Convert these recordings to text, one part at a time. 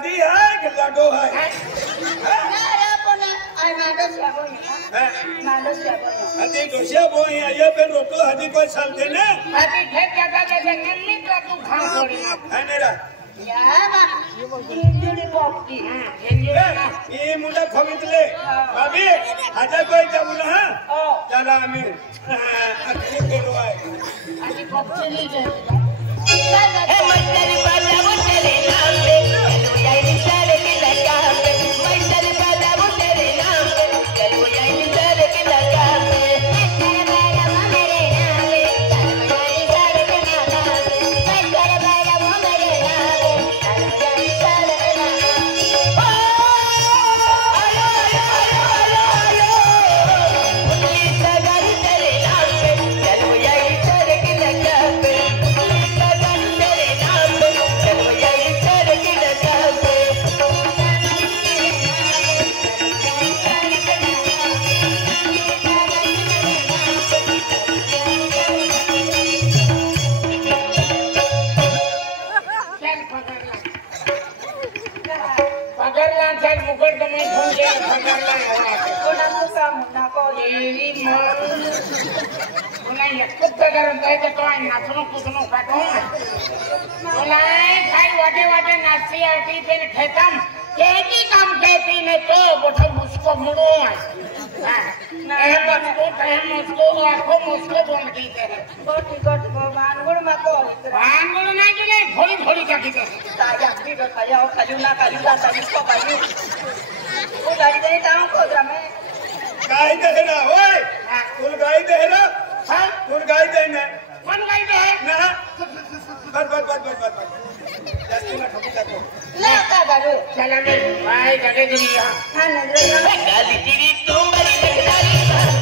लाडी है कि लाडो है यार अपन आई माडो सियाबो माडो सियाबो हदी दोसिया बोई ये पे रोटो हदी कोई साल देने हदी ठेक जाता जैसे निम्मी का तू खान छोड़ी है नेरा यार इंजुरी बॉक्सी ये मुंडा खमीतले भाभी हजार कोई जमुना है चला आम्ही अखरी केलो आहे आणि बॉक्सी नाही जाय हे मस्तानी बाजाबो तेरे नाम पे चलो यार निशाले की लगा पे मस्तानी बाजाबो तेरे नाम पे चलो यार निशाले की लगा पे मस्तानी बाजाबो मेरे नाम पे चलो यार निशाले की लगा पे मस्तानी बाजाबो मेरे नाम पे चलो यार निशाले की लगा पे आयो मुन्नी सगारी तेरे नाम पे चलो यार निशाले की लगा पे गाय दे ना ओए कुल गाय दे ना हां कुल गाय दे ना कौन गाय दे ना बस जास्ती ना ठोक जातो ले का करू चला मैं भाई जगह दुनिया हां नजर गाली तेरी तू मेरी गाली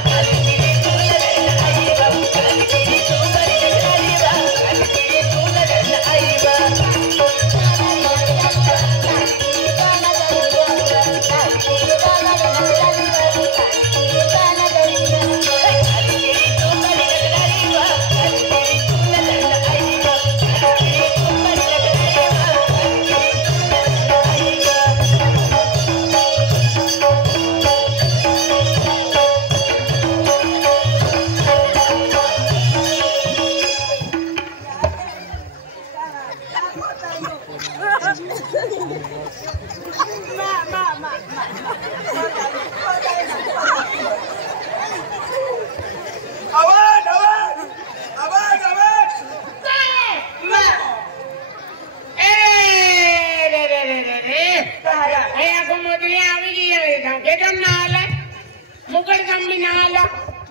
गाली तेरी तू मेरी आई बा गाली तेरी तू मेरी गाली बा गाली तेरी तू मेरी आई बा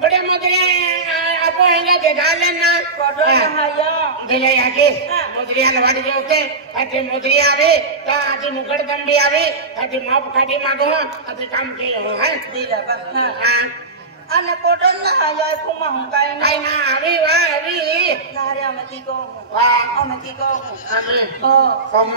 बड़े मुद्रे आपो हैंगा दे डालना फोटो नहाया दिले याके मुद्रिया लवाड़ी जो के अति मुद्रिया आवे ता अति मुकड़दम भी आवे अति माप काटी मागो अति काम के हो है दिला बस हां अने फोटो नहाया कुमा हूं काई ना आई ना अभी वाह अभी नारे अमती को वाह अमती को अभी ओ कम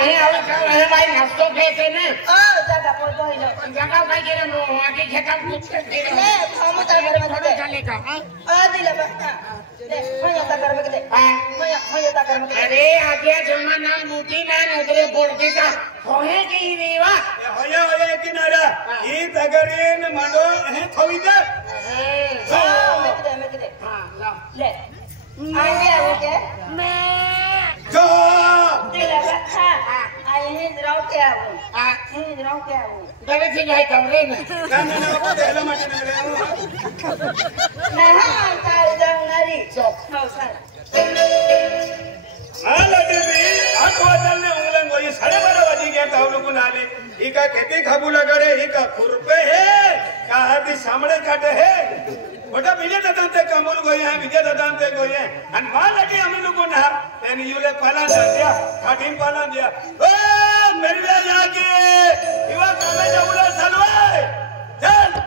है और कम है भाई नाश्तो कहते ने ओ जगह पर बहिलो जगह भाई के नो आगे खेता कुछ दे ले हम तर घर में थोड़ा चले का हां आ दिला बस ले होया ता घर में ले होया ता घर में अरे आगे जमाना बूटी ना नजरे बोलती था होए की रेवा होया किनारा ई तगरीन मंडो है थोई दे मैं दे हां ला ले आगे आओ के मैं जो दिला बस आई हिंद राव के आओ हिंद राव के आओ डरे थी भाई कमरे में ना वो देला मत ने ना तार जंगली हो सर हां लड़ी आको चलने उंगलन को ये 12:30 बजे गया था हम लोग नाले इका खेती खाबू लगाड़े इका खुरपे है कहा दी सामने काटे है बड़ा विजय ददांते कमल गए हैं विजय ददांते गए हैं अन मां लगे हम लोगों ने तेन यूले पाला दिया खाटीम पाला दिया ओ मेरी वे जाके इवा कामे जाऊला सलवा चल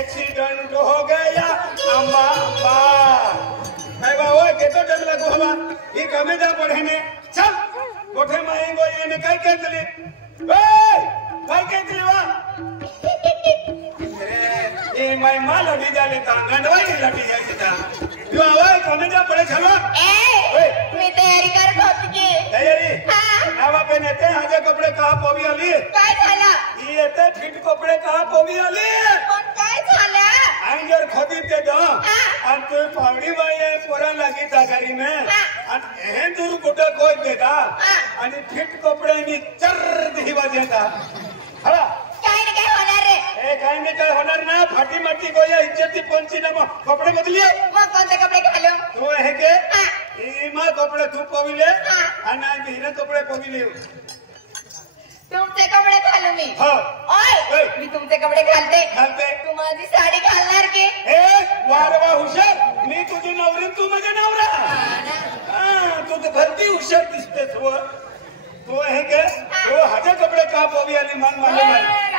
एक्सीडेंट हो गया अम्बा अम्बा मैं बाबा केतो डर लगो हवा ये कमे जा पढ़े ने चल गोठे माएंगो ये ने काय केतली ए काय केतली वा ए मैं माल लड़ी जाले तांगंडवाई लड़ी है सीधा यो आवाज कमे जा पढ़े चलो ए मी तयारी करत होती की तयारी हां नावा पे नेते आजे कपडे कहा पोवी आली काय झालं ही येते फिट कपडे कहा पोवी आली पण काय झालं आंगर खदी ते दो आणि तू पावडी बाई पोरा लागी तागारी में आणि हे दूर कुठे कोई देता आणि फिट कपडे नी चर दिवा देता हला काय नाही काय होणार रे ए काय नाही काय होणार ना फाटी माटी गोया इज्जती पंची ना कपडे बदलिए मग कोणते कपडे घालू तू हे के ई मा कपडे तू पविले आणि हिने कपडे पविले तुमचे कपडे घालू मी हो ओय मी तुमचे कपडे घालते घालते तू माझी साडी घालणार की ए वारवा हुशार मी तुझी नवरी तू माझे नवरा तू तर भरती हुशार दिसतेस व तू हे के तू हाजे कपडे का पोवी आली मान मानले नाही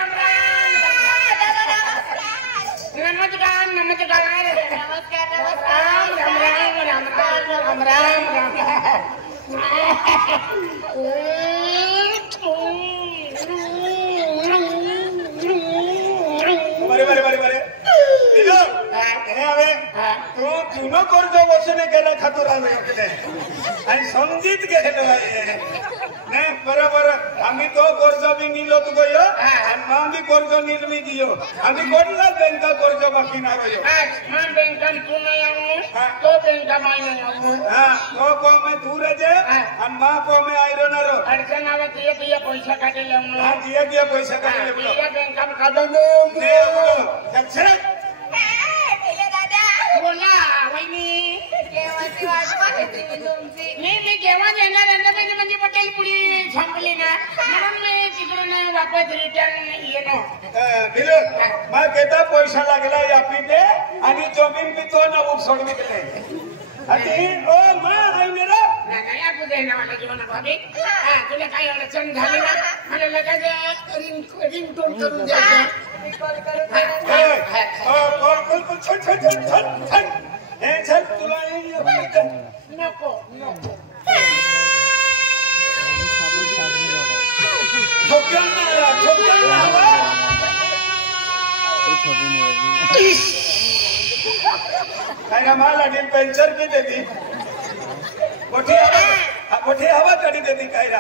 नमस्कार नमस्कार नमस्कार नमस्कार राम राम राम राम राम बरे बरे बरे बरे दिलो हे आवे तू तुनो कर्ज वसने केला खातो राहले आणि समजीत गेलो आहे ने बरोबर आम्ही तो कर्ज बी निलो तू गयो आणि मा बी कर्ज निल मी दियो आम्ही कोणला बँका कर्ज बाकी ना गयो मन बैंकन तू नहीं आऊ तो बैंक माय नहीं आऊ हां तो को में तू रजे आणि मा को में आयरो ना रो अडचण आवे ते पैसा काटे ले हां दिया पैसा काढले बोलो ये बैंक में काढो नो दे बोलो चल दादा बोला वहिनी केव्हाची वाट पाहते मी तुमची मी केव्हा येणार अंदाज म्हणजे पटेल पुढे संपली ना म्हणून मी तिकडून वापस रिटर्न येनो दिलो मा केता पैसा लागला यापी ते आणि जमीन बी तो ना उपसोडवी दिले आणि ओ मा आई मेरा नाही तू देणार मला जीवन भाभी तुला काय अडचण झाली ना मला लगेच रिंगटोन करून द्यायचं कॉल करून चल हे चल तुला नको नको ठोक्यांना हवा काय ना माल आणि पेन्शन की देती मोठी हवा कधी देती काय ना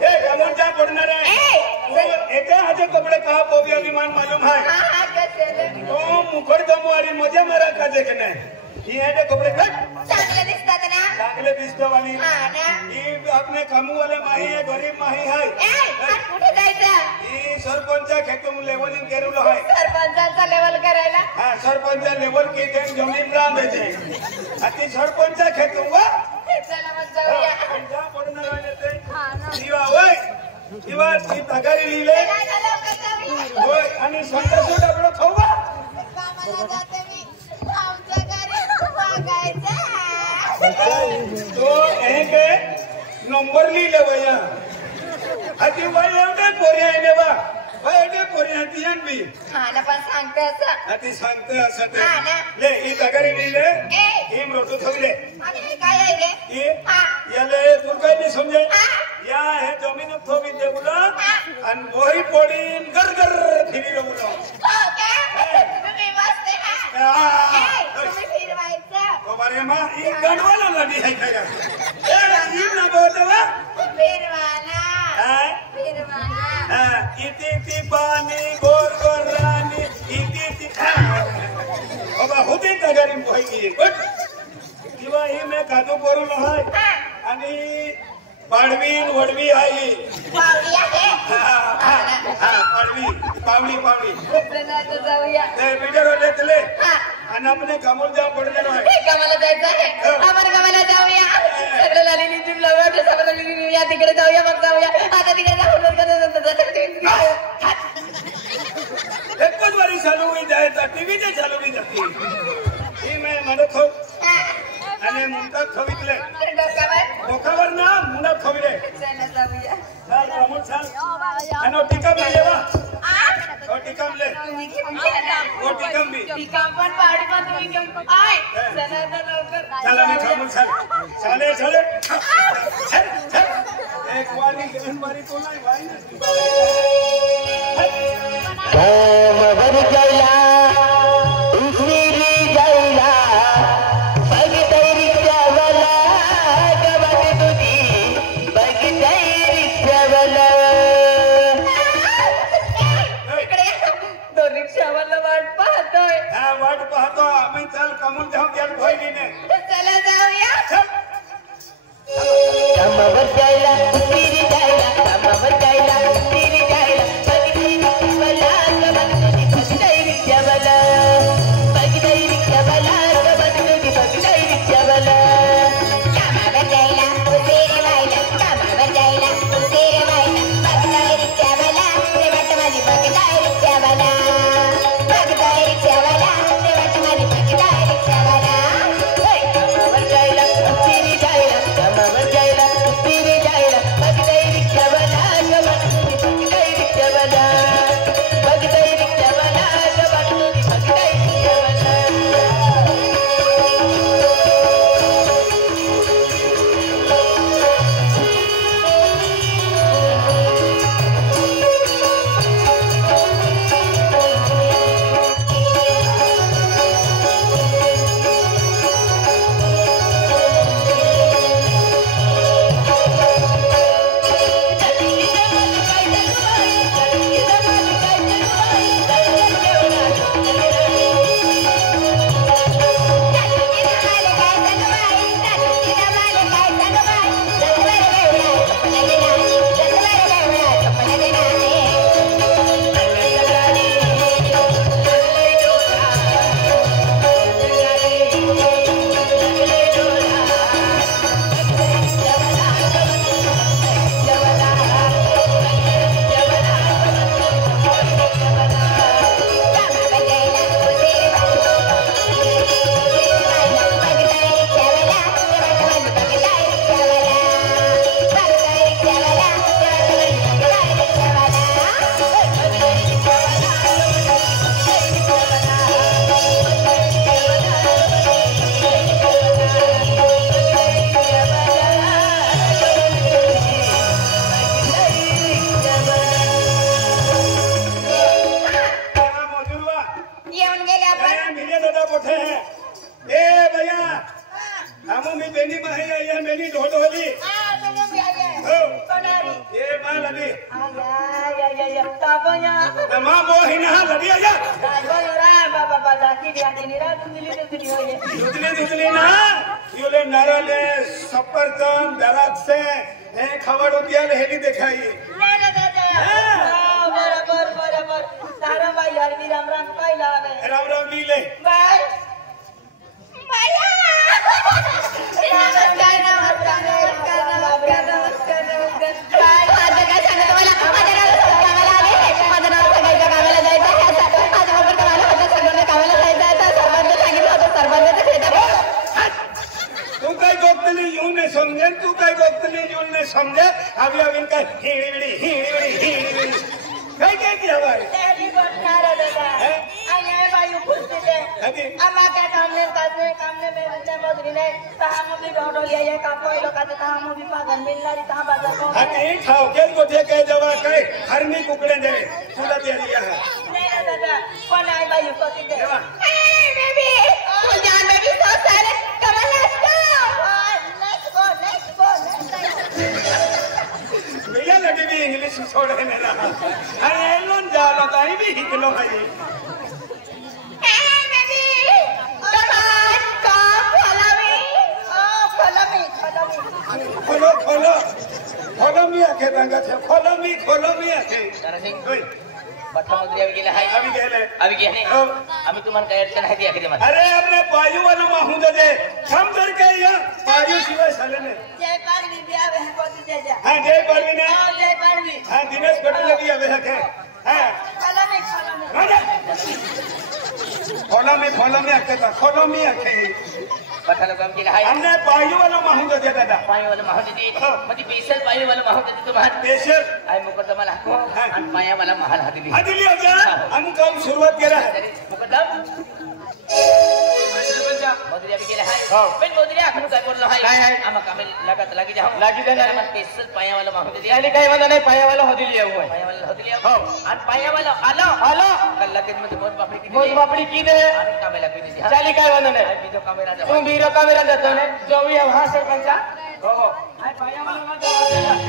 हे कमोडच्या पडणार आहे एका हाचे कपडे कहा पोवी अभिमान मालूम आहे तो मुखड कमवारी मजे मारा का देख नाही ही आहे कपडे चांगले दिसतात ना चांगले दिसतो वाली हां ना ही आपले कामू वाले माही आहे गरीब माही आहे कुठे जायचं ही सरपंचा खेतून लेवलिंग केलेलो आहे सरपंचांचा लेवल करायला हा सरपंच लेवल की ते जमीन राम येते आणि सरपंचा खेतून वा चला मग जाऊया पंजा पडणार आहे ते शिवा होय शिवा ती तगारी लिहिले नाही झालं कसं मी होय आणि संतोष डबडो खावा कामाला जाते मी आमच्या घरी वागायचं तो एक नंबर लिहिले वया आधी वय एवढे पोरी आहे ने बा वय एवढे पोरी आहे बी हा ना पण सांगते असं आधी सांगते असं ते हा ना. ले ही तगारी लिहिले ए ही रोटू ठेवले आणि हे काय आहे रे ही हा याले तू काय नाही समजे हा या हे जमीन थोबी देऊला आणि बोही पोडीन गरगर फिरी रवलो हो का तुम्ही मस्त हा तुम्ही फिरवायचं ओ बारे मा ई गणवाला लडी है काय ए ई ना बोलवा फिरवाना हाय फिरवाना इति पाणी गोर गोर राणी इति बाबा होते तगारी पोही गुड किंवा ही मैं कादू करू नहाय आणि पाडवीन वडवी आहे पावली आहे पावली पावली चला तर जाऊया मीटर देतले हा आणि आपण कामोल जा पडलेलो आहे हे कामाला जायचं आहे आपण कामाला जाऊया सगळं झालेली जिम लावूया सगळं या तिकडे जाऊया मग जाऊया आता तिकडे एकच वारी चालू होई जायचा टीव्ही ते चालू होई जाते ही मैं म्हणत हो आणि मुंडा खवितले डोकावर ना मुंडा खविले चला जाऊया चाल कामोल चाल आणि टीका मिळेवा टीका मिळे मोठी कमी पण पाडी पण तुम्ही घेऊन आय चला आता लवकर चला मी थांबून चले चले एक वाली घेऊन मारी तो नाही भाई काम वर गया उसिरी गया बगदैरी चावला गवत तुझी बगदैरी चावला इकडे तो रिक्षावाला वाट पाहतोय हा वाट पाहतो आम्ही चल कमून जाऊ त्यात भोयलीने चला जाऊया कामावर जायला उसिरी जायला कामावर जायला उसिरी जायला बगदैरी चावला बगदैरी चावला गवत तुझी बगदैरी चावला कामावर जायला उशिरा व्हायला कामावर जायला उशिरा व्हायला बगदारी चावला ते वाट माझी बगदारी चावला बगदारी चावला ते वाट माझी बगदारी चावला कामावर जायला उसिरी जायला कामावर जायला उसिरी जायला बगदैरी चावला गवत तुझी बगदैरी चावला बगदैरी चावला गवत तुझी बगदैरी चावला येऊन गेले आपण मिले दादा बोठे हैं ए भैया हमू मी बेनी माही आई है मेरी ढोढोली हो ये मां लड़ी मां मोही ना लड़ी आजा दुतली ना योले नरले सफरजन दरख्त से ए खबर होती है हेली दिखाई राम राम लीले तू काय गोपतली येऊन नाही समजे तू काय गोपतली येऊन नाही समजे अभी अभी काय हिड़ी काय काय किया भाई आणि ठावकेच गोठे काय जवळ काय हरणी कुकडे दे तुला ते दिया है भैया लड़ी भी इंग्लिश छोड़े नहीं रहा अरे लोन जालो ताई भी हिकलो है खोलो खोलो खोलो मी आखे रंगा थे खोलो मी आखे ओय पथामध्ये अभी गेले आहे अभी गेले आम्ही तुम्हाला काय अडचण आहे ती आखरी मध्ये अरे अपने पायू वाला माहू दे हम कर के या पायू शिवाय साले ने जय पार्वती बिया है कोती जय हां जय पार्वी ने जय पार्वती हां दिनेश पटेल भी आवे है हां खोलो मी आखे ता खोलो मी आखे बठालो काम केलं आहे हमने पायी वाला माहून दे दादा पायावाला महाव देते मग ती स्पेशल पायावाला महाव देते तुम्हाला पेशर आई मुकद्दमाला आणि पायावाला महाल हा दिली आदिली होता हम काम सुरुवात केला मुकद्दम मोदरिया भी गेले हाय हो. पण मोदरिया आपण काय बोललो हाय काय आहे? आम्हा कामे लागत लागी जाऊ लागी जाणार. आम्हा स्पेशल पायावाला महाव देते यानी काही वाला नाही पायावाला होदिली आहे होय पायावाला होती हो. आणि पायावाला आलो आलो कल्ला ते मध्ये बहुत बापडी किती मोज बापडी की दे आणि कामे लागली देते चाली काय वाला नाही आई बिजो कामे राजा तू बीरो कामेरा जातो ने जाऊया वहां सरपंचा हो हो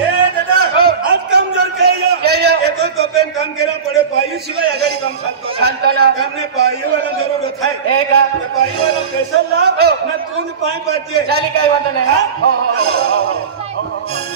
ए दादा आज काम जर केयो एतो तो पेन काम केला पडे पायी शिवाय आगाडी काम सांगतो ना कामने पायी वाला जरूरत है ए का पायी वाला स्पेशल लाभ ना तू पाय पाचे चाली काय वाला नाही हो हो